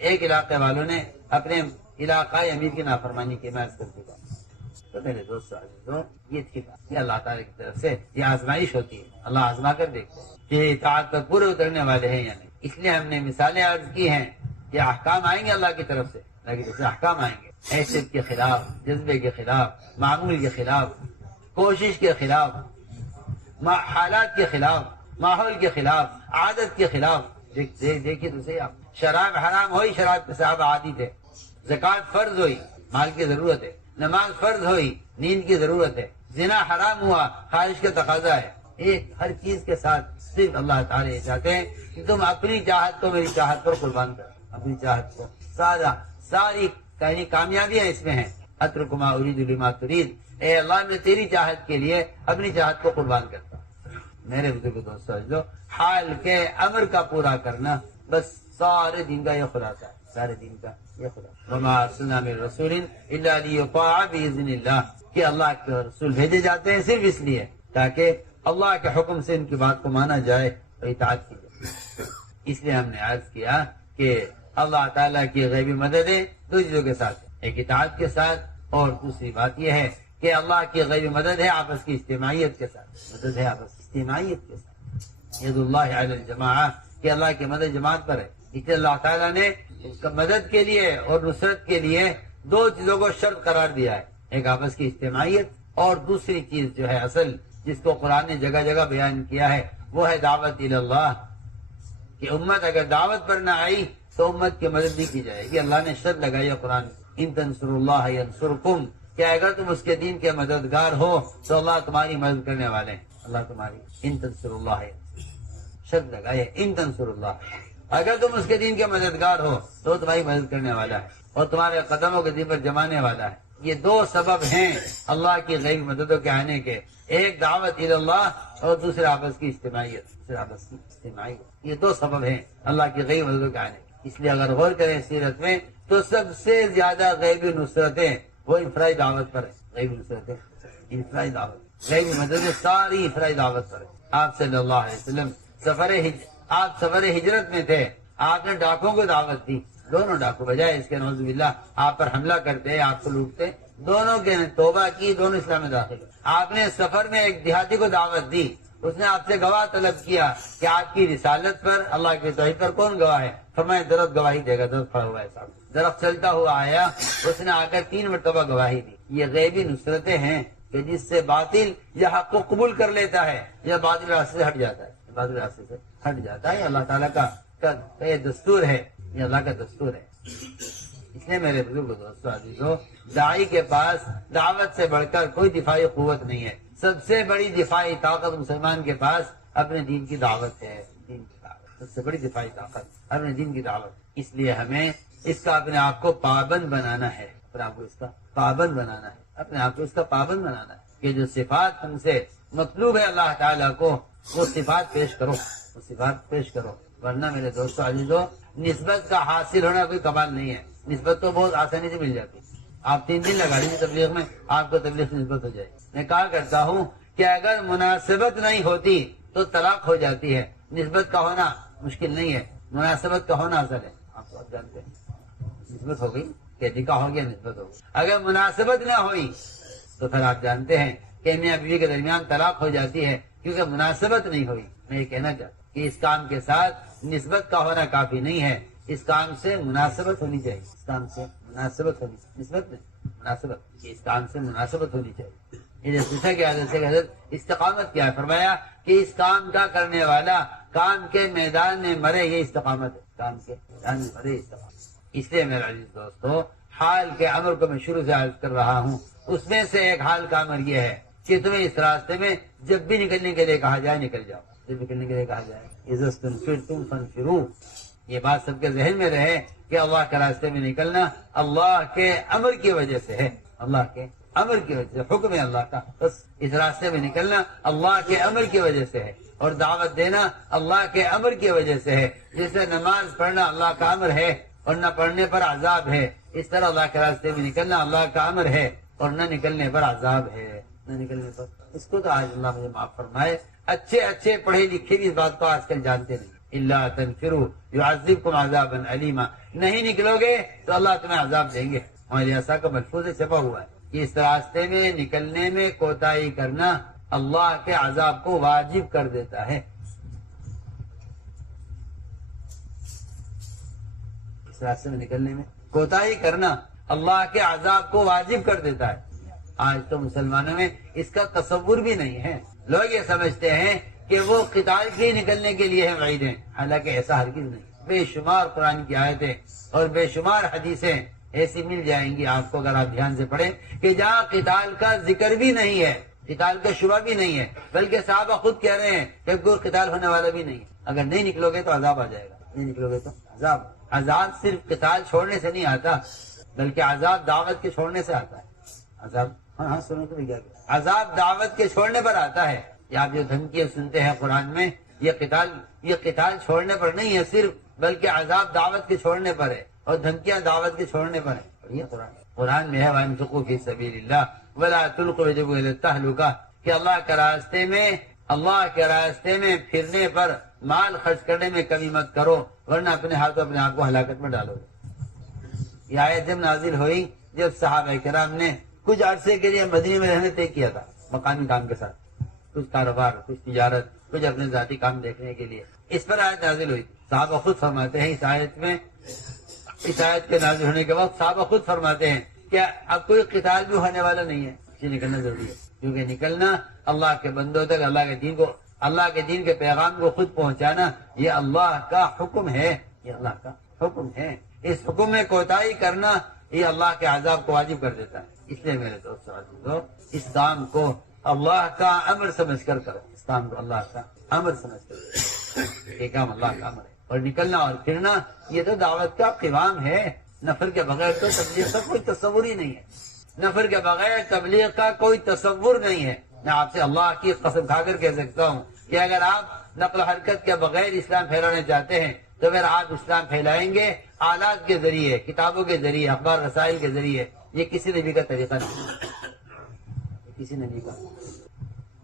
ایک علاقے والوں نے اپنے علاقائی امیر کی نافرمانی کی، میں عرض کر چکا ہوں۔ تو میرے دوست عزیزوں، یہ تھی بات، یہ اللہ تعالیٰ کی طرف سے یہ آزمائش ہوتی ہے، اللہ آزما کر دیکھتے ہیں کہ اطاعت پر پورے اترنے والے ہیں یا نہیں۔ اس لیے ہم نے مثالیں عرض کی ہیں کہ احکام آئیں گے اللہ کی طرف سے، اللہ کی طرف سے احکام آئیں گے حیثیت کے خلاف، جذبے کے خلاف، معمول کے خلاف، کوشش کے خلاف، حالات کے خلاف، ماحول کے خلاف، عادت کے خلاف۔ دیکھیے تو صحیح، آپ شراب حرام ہوئی، شراب کے صحابہ عادی تھے، زکوٰۃ فرض ہوئی، مال کی ضرورت ہے، نماز فرض ہوئی، نیند کی ضرورت ہے، زنا حرام ہوا، خواہش کا تقاضا ہے۔ ایک ہر چیز کے ساتھ صرف اللہ تعالیٰ یہ چاہتے ہیں کہ تم اپنی چاہت کو میری چاہت پر قربان کرو، اپنی چاہت کو، ساری کامیابیاں اس میں ہیں۔ اترکما ارید لما ترید، اے اللہ میں تیری چاہت کے لیے اپنی چاہت کو قربان کرتا ہوں۔ میرے بزرگ دوستو، حال کے امر کا پورا کرنا بس سارے دین کا یہ خلاصہ ہے، سارے دین کا یہ خلاصہ۔ وما ارسلنا من رسول الا لیطاع باذن اللہ، کہ اللہ کے رسول بھیجے جاتے ہیں صرف اس لیے تاکہ اللہ کے حکم سے ان کی بات کو مانا جائے اور اطاعت کی جائے۔ اس لیے ہم نے عرض کیا کہ اللہ تعالیٰ کی غیبی مددیں دو چیزوں کے ساتھ، ایک اطاعت کے ساتھ، اور دوسری بات یہ ہے کہ اللہ کی غیبی مدد ہے آپس کی اجتماعیت کے ساتھ، مدد ہے آپس کی اجتماعیت کے ساتھ۔ ید اللہ علی الجماعہ، کہ اللہ کی مدد جماعت پر ہے۔ اس لیے اللہ تعالیٰ نے مدد کے لیے اور نصرت کے لیے دو چیزوں کو شرط قرار دیا ہے، ایک آپس کی اجتماعیت، اور دوسری چیز جو ہے اصل جس کو قرآن نے جگہ جگہ بیان کیا ہے وہ ہے دعوت الی اللہ، کہ امت اگر دعوت پر نہ آئی تو امت کی مدد نہیں کی جائے گی۔ اللہ نے شرط لگائی ہے قرآن، ان تنصروا اللہ ینصرکم، کہ اگر تم اس کے دین کے مددگار ہو تو اللہ تمہاری مدد کرنے والے ہیں، اللہ تمہاری، ان تنصروا اللہ، شرط لگائی ہے ان تنصروا اللہ، اگر تم اس کے دین کے مددگار ہو تو تمہاری مدد کرنے والا ہے اور تمہارے قدموں کے دین پر جمانے والا ہے۔ یہ دو سبب ہیں اللہ کی غیبی مددوں کے آنے کے، ایک دعوت الی اللہ اور دوسرا آپس کی اجتماعیت، یہ دو سبب ہیں اللہ کی غیبی مددوں کے آنے کے۔ اس لیے اگر غور کریں سیرت میں تو سب سے زیادہ غیبی نصرتیں وہ انفرادی دعوت پر ہے، غیبی نصرتیں انفرادی دعوت، غیبی مددیں ساری انفرادی دعوت پر ہے۔ آپ صلی اللہ علیہ وسلم آپ سفر ہجرت میں تھے، آپ نے ڈاکوں کو دعوت دی، دونوں ڈاکو بجائے اس کے نعوذ باللہ آپ پر حملہ کرتے، آپ کو لوٹتے، دونوں کے توبہ کی، دونوں اسلام میں داخل ہوئے۔ آپ نے سفر میں ایک دیہاتی کو دعوت دی، اس نے آپ سے گواہ طلب کیا کہ آپ کی رسالت پر، اللہ کی توحید پر کون گواہ ہے؟ فرمایا درخت گواہی دے گا، درخت کھڑا ہوا ہے صاحب، درخت چلتا ہوا آیا، اس نے آ کر 3 مرتبہ گواہی دی۔ یہ غیبی نصرتیں ہیں کہ جس سے باطل یا حق کو قبول کر لیتا ہے یا باطل راستے سے ہٹ جاتا ہے، باطل راستے سے ہٹ جاتا ہے۔ اللہ تعالیٰ کا یہ دستور ہے، یہ اللہ کا دستور ہے۔ اس لیے میرے بزرگ دوستو عزیزو، داعی کے پاس دعوت سے بڑھ کر کوئی دفاعی قوت نہیں ہے۔ سب سے بڑی دفاعی طاقت مسلمان کے پاس اپنے دین کی دعوت ہے، دین کی دعوت سب سے بڑی دفاعی طاقت اپنے دین کی دعوت۔ اس لیے ہمیں اس کا اپنے آپ کو پابند بنانا ہے، اپنے آپ کو اس کا پابند بنانا ہے، اپنے آپ کو اس کا پابند بنانا ہے کہ جو صفات ہم سے مطلوب ہے اللہ تعالیٰ کو، وہ صفات پیش کرو، وہ صفات پیش کرو۔ ورنہ میرے دوستو عزیزو، نسبت کا حاصل ہونا کوئی کمال نہیں ہے، نسبت تو بہت آسانی سے مل جاتی ہے۔ آپ 3 دن لگا لیجیے تبلیغ میں، آپ کو تبلیغ سے نسبت ہو جائے۔ میں کہا کرتا ہوں کہ اگر مناسبت نہیں ہوتی تو طلاق ہو جاتی ہے، نسبت کا ہونا مشکل نہیں ہے، مناسبت کا ہونا اصل ہے۔ آپ کو جانتے ہیں نسبت ہو گئی کہ نکاح ہو گیا، نسبت ہو گئی۔ اگر مناسبت نہ ہوئی تو پھر آپ جانتے ہیں کہ میاں بیوی کے درمیان طلاق ہو جاتی ہے، کیونکہ مناسبت نہیں ہوئی۔ میں یہ کہنا چاہتا ہوں کہ اس کام کے ساتھ نسبت کا ہونا کافی نہیں ہے، اس کام سے مناسبت ہونی چاہیے، اس کام سے مناسبت ہونی چاہیے، نسبت نہیں، مناسبت، اس کام سے مناسبت ہونی چاہیے۔ یہ جیسا کہ حضرت استقامت کیا ہے، فرمایا کہ اس کام کا کرنے والا کام کے میدان میں مرے، یہ استقامت ہے، کام کے میدان میں مرے استقامت۔ اس لیے میرے عزیز دوستو، حال کے امر کو میں شروع سے عرض کر رہا ہوں، اس میں سے ایک حال کا امر یہ ہے کہ تمہیں اس راستے میں جب بھی نکلنے کے لیے کہا جائے نکل جاؤ، جب نکلنے کے لیے کہا جائے اذا فانفروا، یہ بات سب کے ذہن میں رہے کہ اللہ کے راستے میں نکلنا اللہ کے امر کی وجہ سے ہے، اللہ کے امر کی وجہ سے، حکم ہے اللہ کا، بس اس راستے میں نکلنا اللہ کے امر کی وجہ سے ہے، اور دعوت دینا اللہ کے امر کی وجہ سے ہے۔ جیسے نماز پڑھنا اللہ کا امر ہے اور نہ پڑھنے پر عذاب ہے، اس طرح اللہ کے راستے میں نکلنا اللہ کا امر ہے اور نہ نکلنے پر عذاب ہے، نہ نکلنے پر۔ اس کو تو آج اللہ مجھے معاف فرمائے، اچھے پڑھے لکھے بھی اس بات کو آج کل جانتے نہیں، الا تنفروا يعذبكم عذابا علیما، نہیں نکلو گے تو اللہ تمہیں عذاب دیں گے۔ ہمارے ایسا کا ملفوظ چھپا ہوا ہے کہ اس راستے میں نکلنے میں کوتاہی کرنا اللہ کے عذاب کو واجب کر دیتا ہے۔ اس راستے میں نکلنے میں کوتاہی کرنا اللہ کے عذاب کو واجب کر دیتا ہے۔ آج تو مسلمانوں میں اس کا تصور بھی نہیں ہے، لوگ یہ سمجھتے ہیں کہ وہ قتال کے نکلنے کے لیے ہیں وعیدیں، حالانکہ ایسا ہرگز نہیں۔ بے شمار قرآن کی آیتیں اور بے شمار حدیثیں ایسی مل جائیں گی آپ کو اگر آپ دھیان سے پڑھیں کہ جہاں قتال کا ذکر بھی نہیں ہے، قتال کا شبہ بھی نہیں ہے، بلکہ صحابہ خود کہہ رہے ہیں کہ کوئی قتال ہونے والا بھی نہیں ہے، اگر نہیں نکلو گے تو عذاب آ جائے گا، نہیں نکلو گے تو عذاب۔ عذاب صرف قتال چھوڑنے سے نہیں آتا، بلکہ عذاب دعوت کے چھوڑنے سے آتا ہے۔ عذاب ہاں سنو تو کیا، عذاب دعوت کے چھوڑنے پر آتا ہے۔ یہ آپ جو دھمکیاں سنتے ہیں قرآن میں، یہ قتال چھوڑنے پر نہیں ہے صرف، بلکہ عذاب دعوت کے چھوڑنے پر ہے اور دھمکیاں دعوت کے چھوڑنے پر ہے۔ یہ قرآن میں ہے وَأَنفِقُوا فِي سَبِيلِ اللَّهِ وَلَا تُلْقُوا بِأَيْدِيكُمْ إِلَى التَّهْلُكَةِ، کہ اللہ کے راستے میں پھرنے پر مال خرچ کرنے میں کمی مت کرو، ورنہ اپنے ہاتھوں اپنے آپ کو ہلاکت میں ڈالو گے۔ یہ آیت جب نازل ہوئی جب صحابہ کرام نے کچھ عرصے کے لیے مدینے میں رہنے طے کیا تھا مقامی کام کے ساتھ، کچھ کاروبار، کچھ تجارت، کچھ اپنے ذاتی کام دیکھنے کے لیے، اس پر آیت نازل ہوئی۔ صحابہ خود فرماتے ہیں اس آیت کے نازل ہونے کے وقت صحابہ خود فرماتے ہیں کہ اب کوئی قتال بھی ہونے والا نہیں ہے، یہ نکلنا ضروری ہے، کیونکہ نکلنا اللہ کے بندوں تک اللہ کے دین کے پیغام کو خود پہنچانا یہ اللہ کا حکم ہے، یہ اللہ کا حکم ہے۔ اس حکم میں کوتاہی کرنا یہ اللہ کے عذاب کو واجب کر دیتا ہے۔ اس لیے میرے دوستو عزیزو، اس کام کو اللہ کا امر سمجھ کر کرو، اس کام کو اللہ کا امر سمجھ کر کرو، یہ کام اللہ کا امر ہے۔ اور نکلنا اور پھرنا یہ تو دعوت کا قوام ہے، نفر کے بغیر تو تبلیغ کا کوئی تصور ہی نہیں ہے، نفر کے بغیر تبلیغ کا کوئی تصور نہیں ہے۔ میں آپ سے اللہ کی قسم کھا کر کہہ سکتا ہوں کہ اگر آپ نقل و حرکت کے بغیر اسلام پھیلانا چاہتے ہیں تو پھر آپ اسلام پھیلائیں گے آلات کے ذریعے، کتابوں کے ذریعے، اخبار رسائل کے ذریعے، یہ کسی نبی کا طریقہ نہیں، کسی نبی کا۔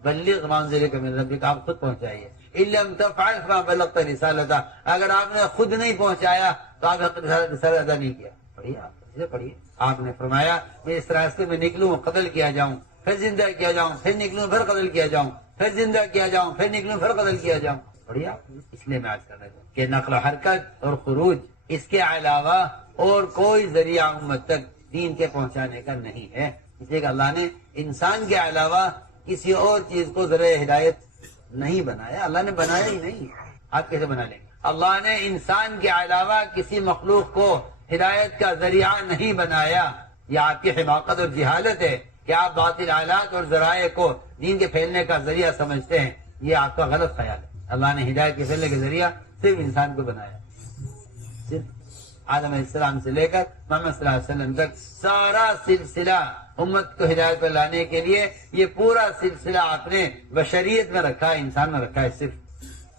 بلغ ما انزل الیک من ربک، آپ خود پہنچائیے۔ ان لم تفعل فما بلغت رسالتہ، اگر آپ نے خود نہیں پہنچایا تو آپ نے رسالت ادا نہیں کیا۔ پڑھیے آپ اسے پڑھیے، آپ نے فرمایا میں اس راستے میں نکلوں قتل کیا جاؤں، پھر زندہ کیا جاؤں، پھر نکلوں پھر قتل کیا جاؤں، پھر زندہ کیا جاؤں، پھر نکلوں پھر قتل کیا جاؤں۔ پڑھیے آپ، اس لیے میں آج کرنا چاہتا ہوں کہ نقل و حرکت اور خروج اس کے علاوہ اور کوئی ذریعہ امت تک دین کے پہنچانے کا نہیں ہے۔ اس لیے کہ اللہ نے انسان کے علاوہ کسی اور چیز کو ذریعہ ہدایت نہیں بنایا، اللہ نے بنایا ہی نہیں، آپ کیسے بنا لیں گے؟ اللہ نے انسان کے علاوہ کسی مخلوق کو ہدایت کا ذریعہ نہیں بنایا۔ یہ آپ کی حماقت اور جہالت ہے کہ آپ باطل آلات اور ذرائع کو دین کے پھیلنے کا ذریعہ سمجھتے ہیں، یہ آپ کا غلط خیال ہے۔ اللہ نے ہدایت کے پھیلنے کے ذریعہ صرف انسان کو بنایا، صرف آدم علیہ السلام سے لے کر محمد صلی اللہ علیہ وسلم تک سارا سلسلہ امت کو ہدایت پر لانے کے لیے یہ پورا سلسلہ آپ نے بشریت میں رکھا ہے، انسان میں رکھا ہے صرف۔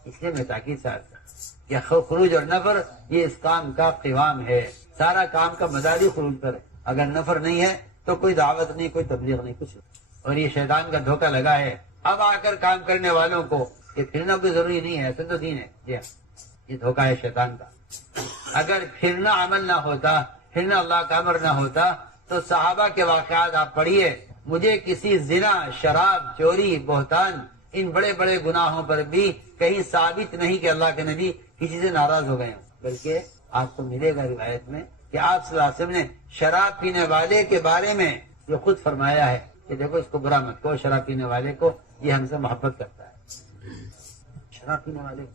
اس لیے میں تاکید سے عرض کرتا ہوں کہ خروج اور نفر یہ اس کام کا قوام ہے، سارا کام کا مدار ہی خروج پر ہے۔ اگر نفر نہیں ہے تو کوئی دعوت نہیں، کوئی تبلیغ نہیں، کچھ نہیں۔ اور یہ شیطان کا دھوکہ لگا ہے اب آ کر کام کرنے والوں کو کہ پھرنا کوئی ضروری نہیں ہے، ایسے تو دین ہے، جی ہاں، یہ دھوکہ ہے شیطان کا۔ اگر پھرنا عمل نہ ہوتا، پھرنا اللہ کا امر نہ ہوتا تو صحابہ کے واقعات آپ پڑھیے، مجھے کسی زنا، شراب، چوری، بہتان، ان بڑے بڑے گناہوں پر بھی کہیں ثابت نہیں کہ اللہ کے نبی کسی سے ناراض ہو گئے ہوں، بلکہ آپ کو ملے گا روایت میں کہ آپ صلی اللہ علیہ وسلم نے شراب پینے والے کے بارے میں جو خود فرمایا ہے کہ دیکھو اس کو برا مت کہو، شراب پینے والے کو، یہ ہم سے محبت کرتا ہے۔ شراب پینے والے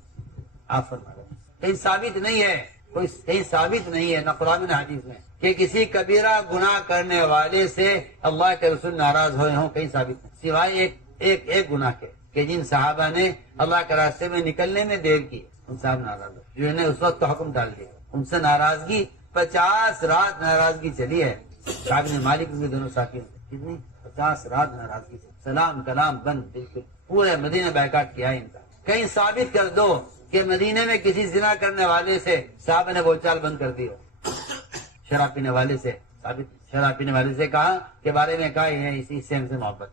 آپ فرما رہے ہیں، کہیں ثابت نہیں ہے، کوئی کہیں ثابت نہیں ہے نہ قرآن نہ حدیث میں کہ کسی کبیرہ گناہ کرنے والے سے اللہ کے رسول ناراض ہوئے ہوں، کہیں ثابت نہیں، سوائے ایک گناہ کے کہ جن صحابہ نے اللہ کے راستے میں نکلنے میں دیر کی، ان صاحب ناراض ہوئے، جو نے اس وقت تو حکم ڈال دیا، ان سے ناراضگی 50 رات ناراضگی چلی ہے۔ کعب بن مالک کے دونوں ساتھی کتنی 50 رات ناراضگی سے، سلام کلام بند، بالکل پورے مدینہ بیکاٹ کیا ان کا۔ کہیں ثابت کر دو کہ مدینے میں کسی زنا کرنے والے سے صحابہ نے بول چال بند کر دی ہو، شراب پینے والے سے ثابت، شراب پینے والے سے کہا کے بارے میں کہا ہے اسی سے ہم سے محبت،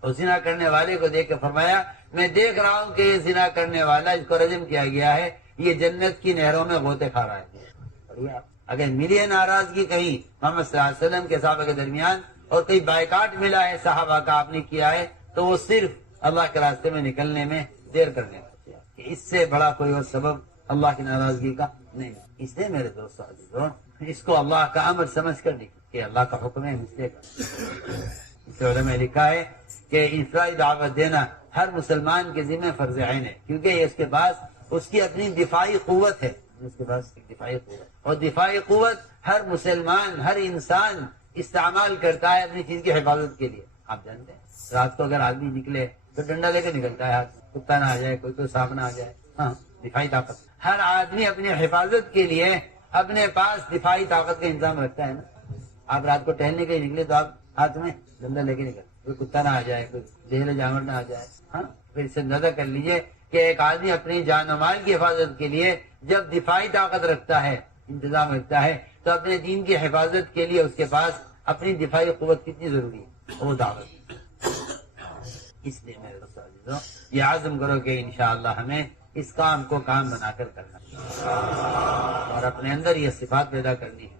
اور زنا کرنے والے کو دیکھ کے فرمایا میں دیکھ رہا ہوں کہ یہ زنا کرنے والا اس کو رجم کیا گیا ہے، یہ جنت کی نہروں میں غوطے کھا رہا ہے. اگر ملی ہے ناراضگی کہیں محمد صلی اللہ علیہ وسلم کے صحابہ کے درمیان اور کئی بائیکاٹ ملا ہے صحابہ کا آپ نے کیا ہے تو وہ صرف اللہ کے راستے میں نکلنے میں دیر کرنے کا. اس سے بڑا کوئی اور سبب اللہ کی ناراضگی کا نہیں. اس لیے میرے دوستو عزیزو اس کو اللہ کا امر سمجھ کر نہیں کہ اللہ کا حکم ہے مسئلے کا. اس علماء نے لکھا ہے کہ انفرادی دعوت دینا ہر مسلمان کے ذمہ فرض عین ہے کیونکہ یہ اس کے پاس اس کی اپنی دفاعی قوت ہے. اس کے پاس دفاعی قوت اور دفاعی قوت ہر مسلمان ہر انسان استعمال کرتا ہے اپنی چیز کی حفاظت کے لیے. آپ جانتے ہیں رات کو اگر آدمی نکلے تو ڈنڈا لے کے نکلتا ہے, ہاتھ کتا نہ آ جائے کوئی سانپ نہ آ جائے. ہاں دفاعی طاقت ہر آدمی اپنی حفاظت کے لیے اپنے پاس دفاعی طاقت کا انتظام رکھتا ہے نا. آپ رات کو ٹہلنے کے لیے نکلے تو آپ ہاتھ میں ڈنڈا لے کے نکلتے, کوئی کتا نہ آ جائے کوئی زہریلا جانور نہ آ جائے. ہاں پھر اس سے اندازہ کر لیجئے کہ ایک آدمی اپنی جان و مال کی حفاظت کے لیے جب دفاعی طاقت رکھتا ہے انتظام رکھتا ہے تو اپنے دین کی حفاظت کے لیے اس کے پاس اپنی دفاعی قوت کتنی ضروری ہے وہ دعوت. اس لیے میرے دوستو یہ عزم کرو کہ انشاءاللہ ہمیں اس کام کو کام بنا کر کرنا اور اپنے اندر یہ صفات پیدا کرنی ہے.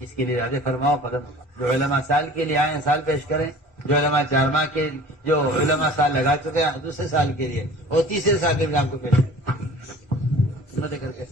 اس کے لیے ارادے فرماؤ قدم. جو علماء سال کے لیے آئے ہیں سال پیش کریں, جو علماء 4 ماہ کے جو علماء سال لگا چکے ہیں دوسرے سال کے لیے اور تیسرے سال کے لیے آپ کو پیش کریں کر کے